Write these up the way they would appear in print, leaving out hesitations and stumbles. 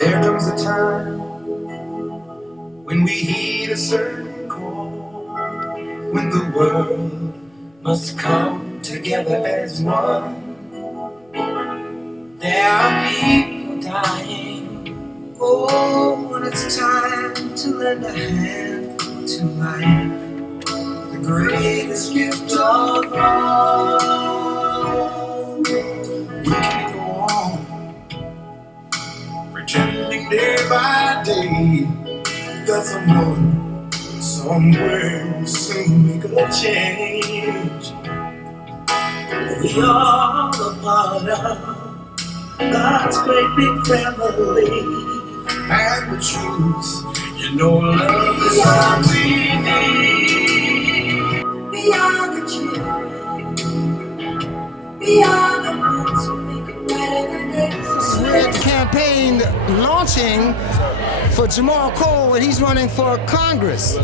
There comes a time when we heed a certain call, when the world must come together as one. There are people dying. Oh, when it's time to lend a hand to life, the greatest gift of all. We can go on pretending day by day that someone somewhere will soon make a change. We are a part of God's great big family. And the truth, you know, love is all we need. We are the children. We are the ones who make it better than they. We're at the campaign launching for Jahmal Cole, and he's running for Congress.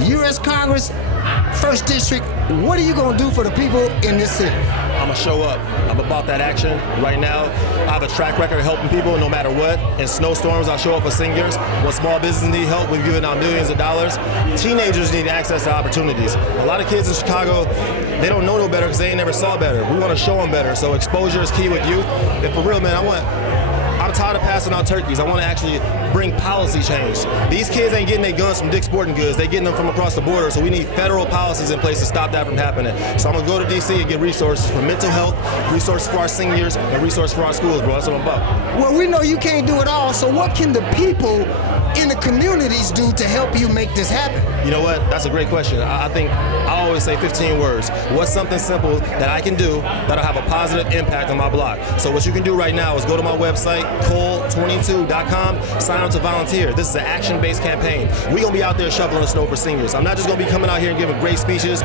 U.S. Congress, 1st District. What are you going to do for the people in this city? I'm gonna show up. I'm about that action right now. I have a track record of helping people no matter what. In snowstorms, I show up for seniors. When small businesses need help, we've given out millions of dollars. Teenagers need access to opportunities. A lot of kids in Chicago, they don't know no better because they ain't never saw better. We want to show them better, so exposure is key with youth. And for real, man, I'm tired of passing out turkeys. I want to actually bring policy change. These kids ain't getting their guns from Dick's Sporting Goods. They're getting them from across the border, so we need federal policies in place to stop that from happening. So I'm going to go to D.C. and get resources for mental health, resources for our seniors, and resources for our schools, bro. That's what I'm about. Well, we know you can't do it all, so what can the people in the communities do to help you make this happen? You know what? That's a great question. I think I always say 15 words. What's something simple that I can do that'll have a positive impact on my block? So what you can do right now is go to my website, cole22.com, sign up to volunteer. This is an action-based campaign. We're going to be out there shoveling the snow for seniors. I'm not just going to be coming out here and giving great speeches,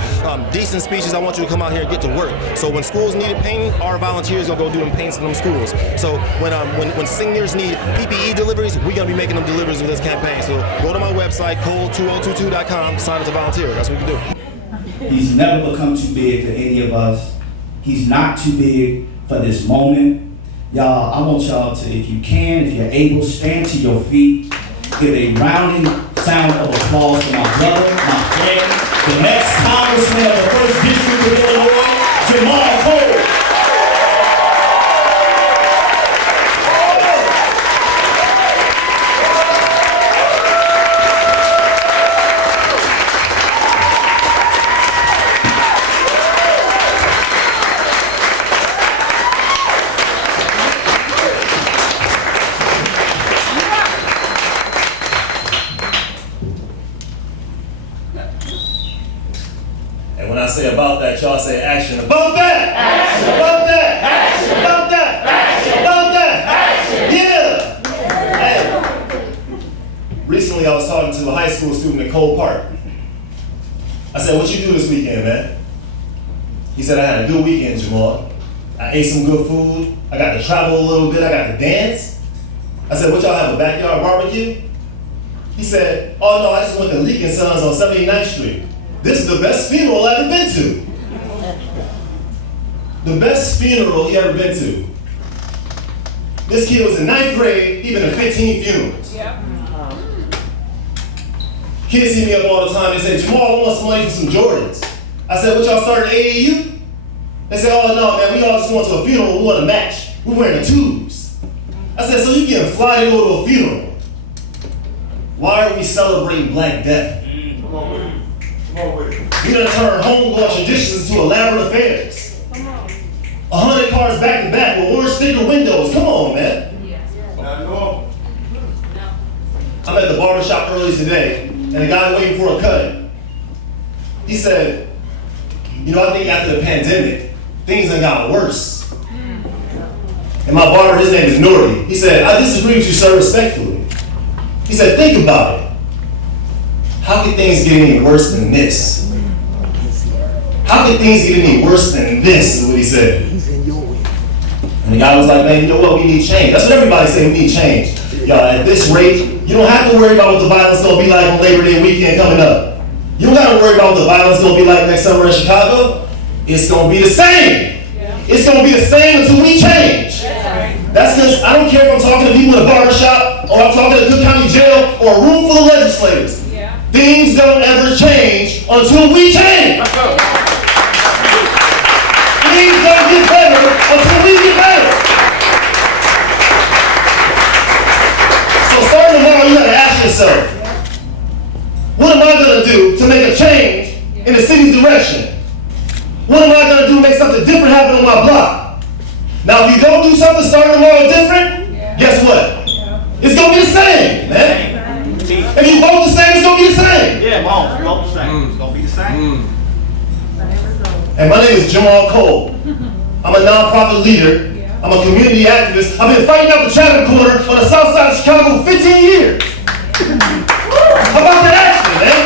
decent speeches. I want you to come out here and get to work. So when schools needed painting, our volunteers are going to go do paints in them schools. So when seniors need PPE deliveries, we're going to be making them deliveries with this campaign. So go to my website, cole2022.com, sign up to volunteer. That's what you can do. He's never become too big for any of us. He's not too big for this moment. Y'all, I want y'all to, if you can, if you're able, stand to your feet. Give a rounding sound of applause for my brother, my friend, the next Congressman of the 1st District of Illinois, Jahmal Cole. And when I say about that, y'all say action. About that! Action! About that! Action! About that! Action! About that! Action! Yeah! Hey. Recently I was talking to a high school student in Cole Park. I said, what you do this weekend, man? He said, I had a good weekend, Jahmal. I ate some good food. I got to travel a little bit. I got to dance. I said, what y'all have, a backyard barbecue? He said, oh no, I just went to Leak & Sons on 79th Street. This is the best funeral I've ever been to. The best funeral he ever been to. This kid was in 9th grade, he been to 15 funerals. Yep. Kids hit me up all the time, they say, Jahmal, I want some money for some Jordans. I said, what y'all started AAU? They said, oh no, man, we all just went to a funeral, we want to match. We're wearing the tubes. I said, so you getting fly to go to a funeral? Why are we celebrating Black Death? Come on with it. We done turned homegoing traditions into elaborate affairs. 100 cars back to back with orange sticker windows. Come on, man. I'm at the barbershop early today, and the guy waiting for a cut. He said, you know, I think after the pandemic, things done got worse. And my barber, his name is Nuri. He said, I disagree with you, sir, respectfully. He said, think about it. How could things get any worse than this? How could things get any worse than this, is what he said. And the guy was like, man, you know what, we need change. That's what everybody say, we need change. Y'all, at this rate, you don't have to worry about what the violence is going to be like on Labor Day weekend coming up. You don't got to worry about what the violence is going to be like next summer in Chicago. It's going to be the same. It's going to be the same until we change. That's because I don't care if I'm talking to people in a barbershop or a room full of legislators. Yeah. Things don't ever change until we change. Things don't get better until we get better. So starting tomorrow, you gotta ask yourself, what am I gonna do to make a change in the city's direction? What am I gonna do to make something different happen on my block? Now, if you don't do something starting tomorrow different, guess what? It's gonna be the same, man. If you vote the same, it's gonna be the same. Yeah, vote the same. It's gonna be the same. Hey, my name is Jahmal Cole. I'm a nonprofit leader. I'm a community activist. I've been fighting out the traffic corner on the south side of Chicago for 15 years. How about that action, man?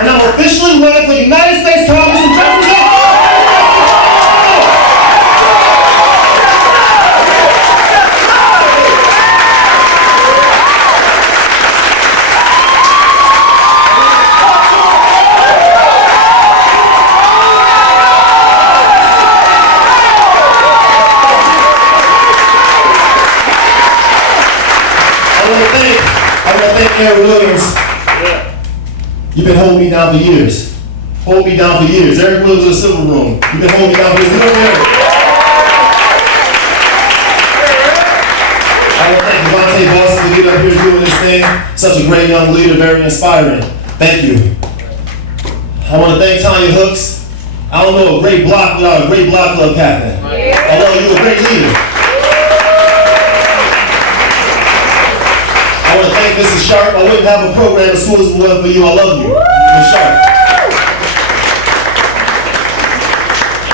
And I'm officially running for United States Congress in Reverend. I want to thank Aaron Williams. You've been holding me down for years. Hold me down for years. Eric Williams in the Civil Room. You've been holding me down for years. I want to thank Devontae Boston for getting up here doing this thing. Such a great young leader, very inspiring. Thank you. I want to thank Tanya Hooks. I don't know a great block without a great block club captain. Although you're a great leader. I want to thank Mrs. Sharp. I wouldn't have a program as cool as it was for you. I love you, Ms. Sharp.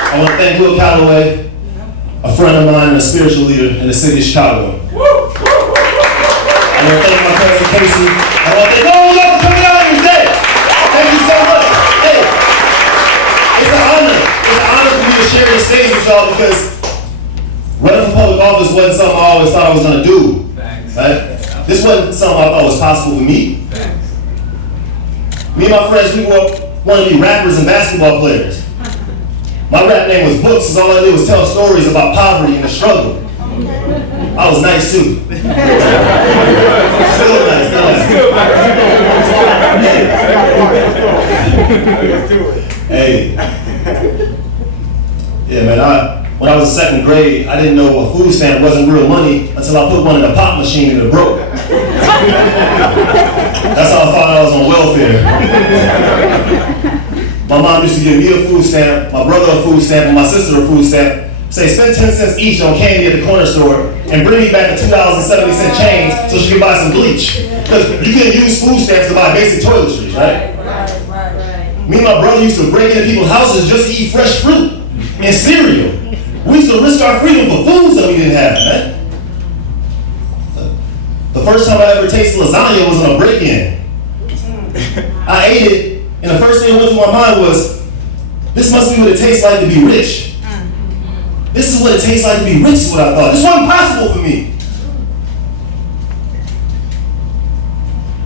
I want to thank Will Calloway, a friend of mine and a spiritual leader in the city of Chicago. I want to thank my cousin Casey. I want to thank all of y'all for coming out here today. Thank you so much. Hey, it's an honor. It's an honor for me to share this stage with y'all because running for public office wasn't something I always thought I was going to do. Right? This wasn't something I thought was possible for me. Me and my friends, we grew up wanting to be rappers and basketball players. My rap name was Books, because all I did was tell stories about poverty and the struggle. I was nice too. Still nice, Hey. Yeah, man, when I was in second grade, I didn't know a food stamp wasn't real money until I put one in a pop machine and it broke. That's how I thought I was on welfare. My mom used to give me a food stamp, my brother a food stamp, and my sister a food stamp. Say, spend 10 cents each on candy at the corner store and bring me back a $2.70 change so she can buy some bleach. Because you couldn't use food stamps to buy basic toiletries, right? Me and my brother used to break into people's houses just to eat fresh fruit and cereal. We used to risk our freedom for foods that we didn't have, man. The first time I ever tasted lasagna was on a break-in. I ate it, and the first thing that went through my mind was, this must be what it tastes like to be rich. This is what it tastes like to be rich, is what I thought. This wasn't possible for me.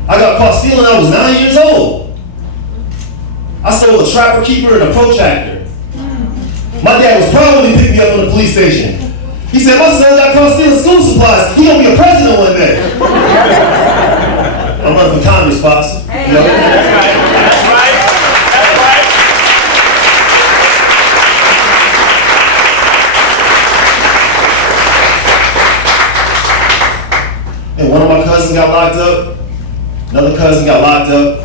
I got caught stealing when I was 9 years old. I stole a trapper keeper and a protractor. My dad was proud when he picked me up from the police station. He said, my son got caught stealing school supplies. He gonna be a president one day. I'm running for Congress, Pops. Hey. You know? That's right. That's right. That's right. And one of my cousins got locked up. Another cousin got locked up.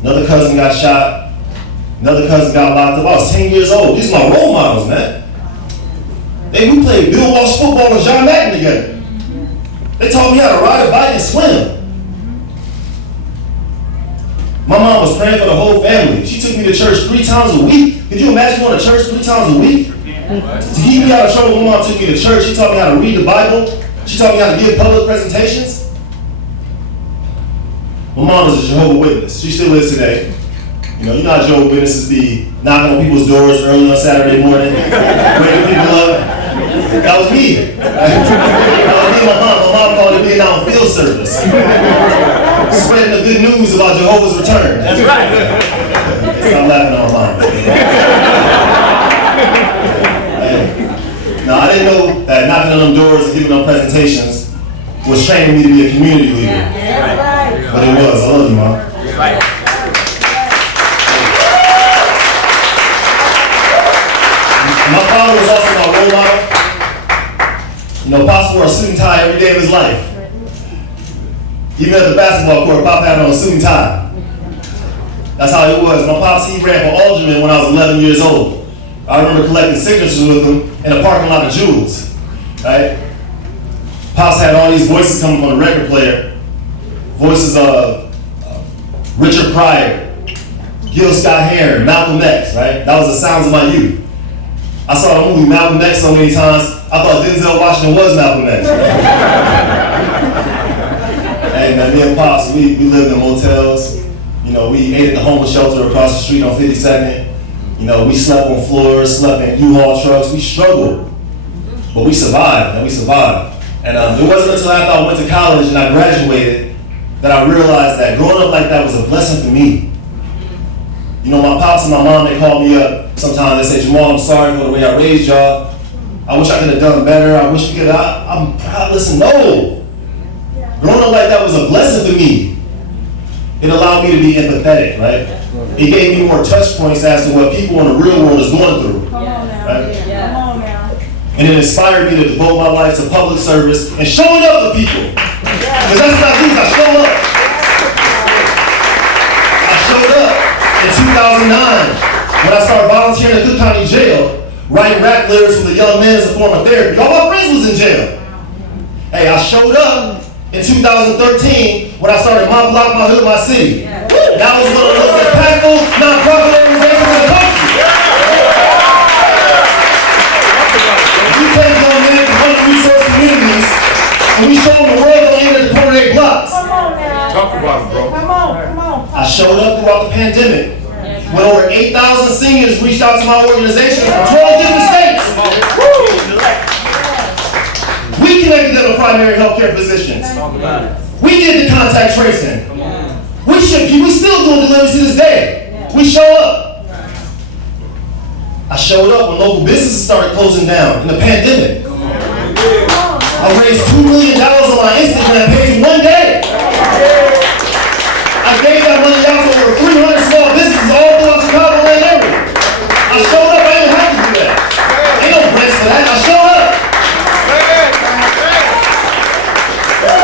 Another cousin got shot. Another cousin got locked up. I was 10 years old. These are my role models, man. We played Bill Walsh football with John Madden together. They taught me how to ride a bike and swim. My mom was praying for the whole family. She took me to church 3 times a week. Could you imagine going to church 3 times a week? To keep me out of trouble, my mom took me to church. She taught me how to read the Bible. She taught me how to give public presentations. My mom was a Jehovah's Witness. She still is today. You know how Jehovah's Witnesses be knocking on people's doors early on Saturday morning, waking people up. That was me. That was me and my mom. My mom called it being out on field service. Spreading the good news about Jehovah's return. That's right. I'm laughing at my mom. Now, I didn't know that knocking on them doors and giving them presentations was training me to be a community leader. But it was. I love you, Mom. My father was also my role model. You know, Pops wore a suit and tie every day of his life. Even at the basketball court, Pop had on a suit and tie. That's how it was. My Pops, he ran for alderman when I was 11 years old. I remember collecting signatures with him in the parking lot of Jules, right? Pops had all these voices coming from the record player. Voices of Richard Pryor, Gil Scott-Heron, Malcolm X, right? That was the sounds of my youth. I saw the movie Malcolm X so many times, I thought Denzel Washington was Malcolm X. Hey man, me and Pops, we lived in motels. You know, we ate at the homeless shelter across the street on 52nd. You know, we slept on floors, slept in U-Haul trucks. We struggled, but we survived, and we survived. And it wasn't until after I went to college and I graduated that I realized that growing up like that was a blessing for me. You know, my pops and my mom, they called me up sometimes. They say, Jahmal, I'm sorry for the way I raised y'all. I wish I could have done better. I wish we could have. I'm proud. Listen, no. Growing up like that was a blessing for me. It allowed me to be empathetic, right? It gave me more touch points as to what people in the real world is going through. Right? And it inspired me to devote my life to public service and showing up for people. Because that's what I do, I show up. I showed up in 2009 when I started volunteering at Cook County Jail, writing rap lyrics for the young men as a form of therapy. All my friends was in jail. Hey, I showed up in 2013 when I started My Block, My Hood, My City. That was one of the most impactful nonprofit organizations in the country. We take young men from under-resourced communities and we show them the world on the corner of their blocks. Come on now. Talk about it, bro. Come on. I showed up throughout the pandemic when over 8,000 seniors reached out to my organization from 12 different states. We connected them to primary health care physicians. We did the contact tracing. We still doing deliveries to this day. We show up. I showed up when local businesses started closing down in the pandemic. I raised $2 million on my Instagram page in one day. I gave that money out to over 300 small businesses all throughout Chicagoland area. I showed up. I didn't have to do that. Ain't no grants for that. I showed up.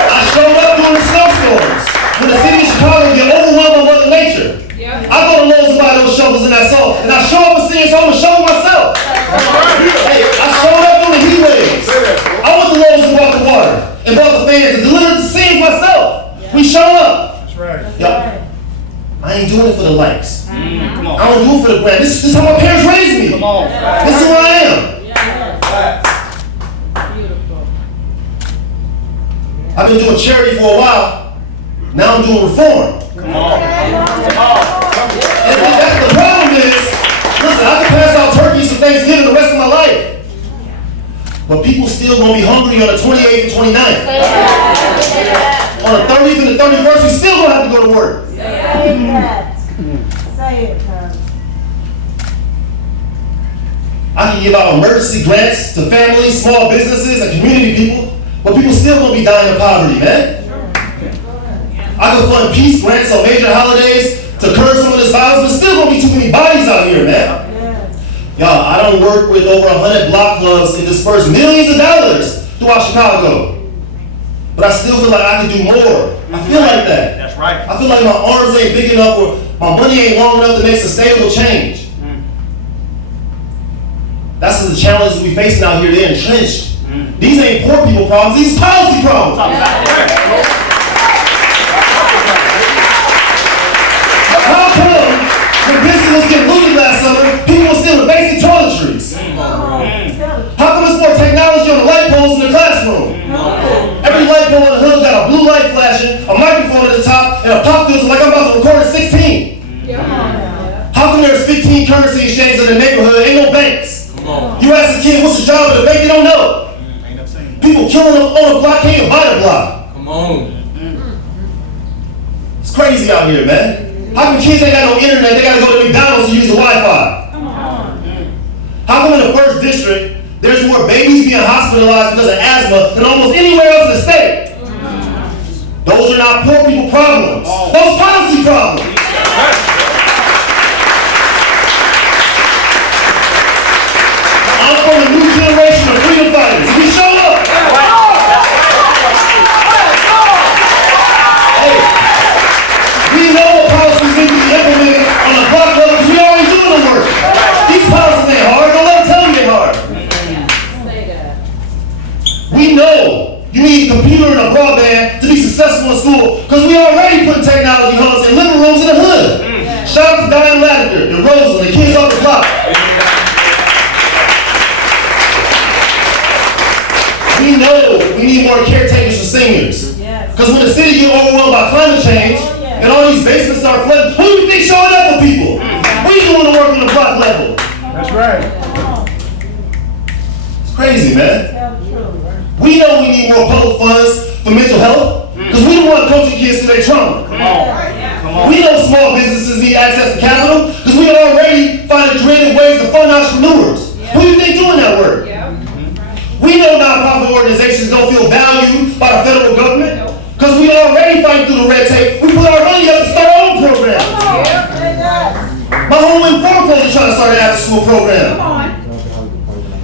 I showed up during the snowstorms when the city of Chicago get overwhelmed by Mother Nature. I go to Lowe's and buy those shovels and that salt, and I show up and see it, so I'm gonna shovel myself. Hey, I showed up during the heat waves. I went to Lowe's and bought the water and bought the fans and delivered the scenes myself. We show up. That's right. I ain't doing it for the likes. Come on. I don't do it for the brand. This is how my parents raised me. Come on. This is who I am. Beautiful. I've been doing charity for a while. Now I'm doing reform. Come on. And that's the problem is, listen, I can pass out turkeys for Thanksgiving the rest of my life. But people still gonna be hungry on the 28th and 29th. On the 30th and the 31st, we still gonna have to go to work. Say it, I can give out emergency grants to families, small businesses, and community people, but people still gonna be dying of poverty, man. I can fund peace grants on major holidays to curb some of this violence, but still gonna be too many bodies out here, man. Y'all, I don't work with over 100 block clubs and disperse millions of dollars throughout Chicago. But I still feel like I can do more. I feel like that. That's right. I feel like my arms ain't big enough or my money ain't long enough to make sustainable change. That's the challenges we facing out here. They're entrenched. These ain't poor people problems, these are policy problems. How come when business was getting looted last summer, people were stealing basic toiletries? How come there's more technology on the light poles in the classroom? Every light pole on the hood got a blue light flashing, a microphone at the top, and a pop filter like I'm about to record at 16. How come there's 15 currency exchanges in the neighborhood, ain't no banks? You ask a kid, what's the job of the bank, they don't know. People killing them on a block, can't even buy a block. Come on. It's crazy out here, man. How come kids ain't got no internet, they gotta go to McDonald's to use the Wi-Fi? How come in the first district, There's more babies being hospitalized because of asthma than almost anywhere else in the state. Those are not poor people problems. Those policy problems. I'm from a new generation of freedom fighters. We showed up. Hey, we know what policies need to be implemented on the block level because we already doing the work. These policies ain't hard. Don't let them tell you they're hard. We know you need a computer and a broadband to be successful in school because we already put technology hubs in living rooms in the hood. Shout out to Diane Lavender and Rose and the kids off the block. We know we need more caretakers for seniors. Because when the city gets overwhelmed by climate change and all these basements start flooding, who do you think showing up for people? We doing the work on the block level. That's right. It's crazy, man. We know we need more public funds for mental health because we don't want coaching kids through their trauma. We know small businesses need access to capital because we already find creative ways to fund entrepreneurs. Who do you think doing that work? We know nonprofit organizations don't feel valued by the federal government because we already fight through the red tape. We put our money up to start our own program. My home in Portland is trying to start an after-school program.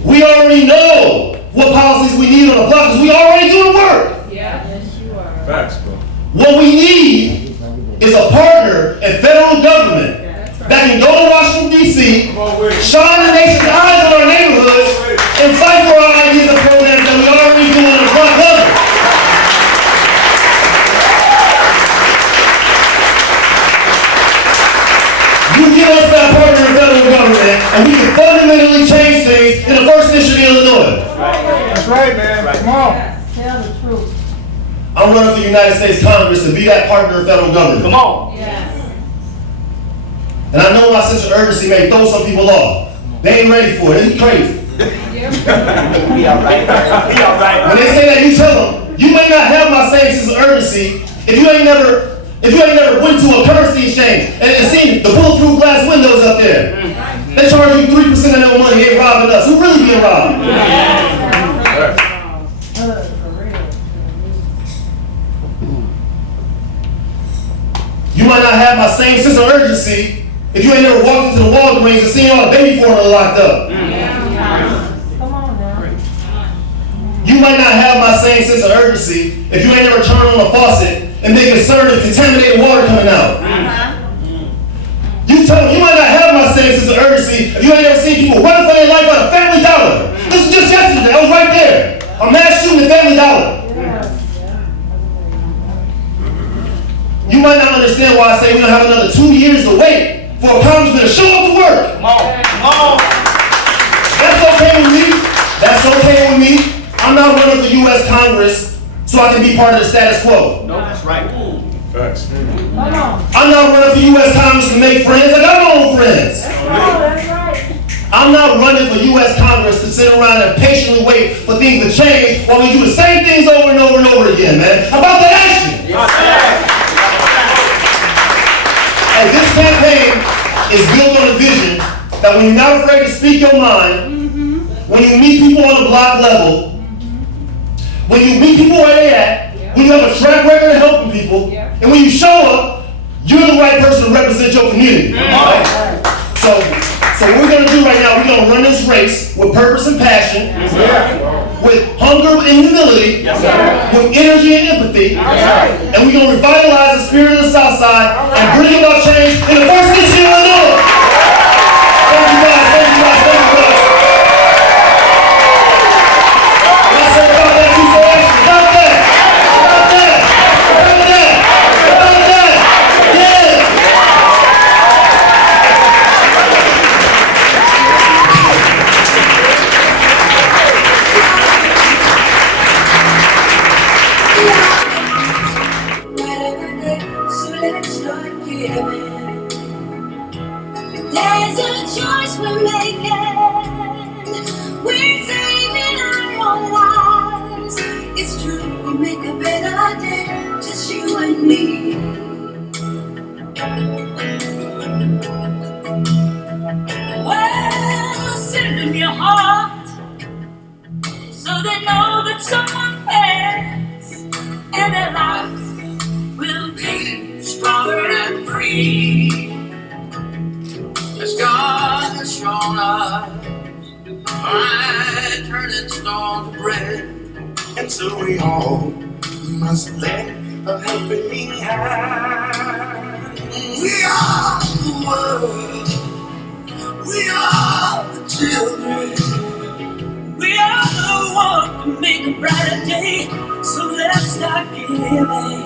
We already know what policies we need on the block because we already do the work. Facts, bro. What we need is a partner in federal government that can go to Washington, D.C., shine the nation's eyes on our neighborhoods, and fight for our ideas and programs that we already do on the block level. You give us that partner in federal government, and we can fundamentally change things in the first district in Illinois. That's right, man. Come on. Tell the truth. I'm running for the United States Congress to be that partner in federal government. Come on. Yes. And I know my sense of urgency may throw some people off. They ain't ready for it. It's crazy. We all right. We all right. When they say that, you tell them, you may not have my same sense of urgency if you ain't never went to a currency exchange and seen the bulletproof glass windows up there. They charge you 3% of their money. They robbing us. Who really being robbed? You might not have my same sense of urgency if you ain't never walked into the Walgreens and seen all the baby formula locked up. Come on now. You might not have my same sense of urgency if you ain't never turned on a faucet and been concerned of contaminated water coming out. You might not have my same sense of urgency if you ain't never seen people running for their life at a Family Dollar. This was just yesterday. I was right there. A mass shooting at Family Dollar. You might not understand why I say we don't have another 2 years to wait for a congressman to show up to work. Come on. Come on. That's okay with me. That's okay with me. I'm not running for U.S. Congress so I can be part of the status quo. No, that's right. Facts. Come on. I'm not running for U.S. Congress to make friends. I got my own friends. That's right. I'm not running for U.S. Congress to sit around and patiently wait for things to change while we do the same things over and over and over again, man. How about the action? Hey, this campaign is built on a vision that when you're not afraid to speak your mind, when you meet people on the block level, when you meet people where they at, when you have a track record of helping people, and when you show up, you're the right person to represent your community. Right? So what we're going to do right now, we're going to run this race with purpose and passion, with hunger and humility, with energy and empathy, and we're going to revitalize the spirit of the South Side and bring about change in the first district of Illinois. Thank you guys, thank you guys, thank you guys. Let's say about that, you say action, about that, about that, about that, about that, yeah. So let's start giving. they know that someone cares, and their lives will be stronger and free. As God has shown us by turning stone to bread, and so we all must lend a helping hand. We are the world. We are the children. We are the one to make a brighter day. So let's start giving.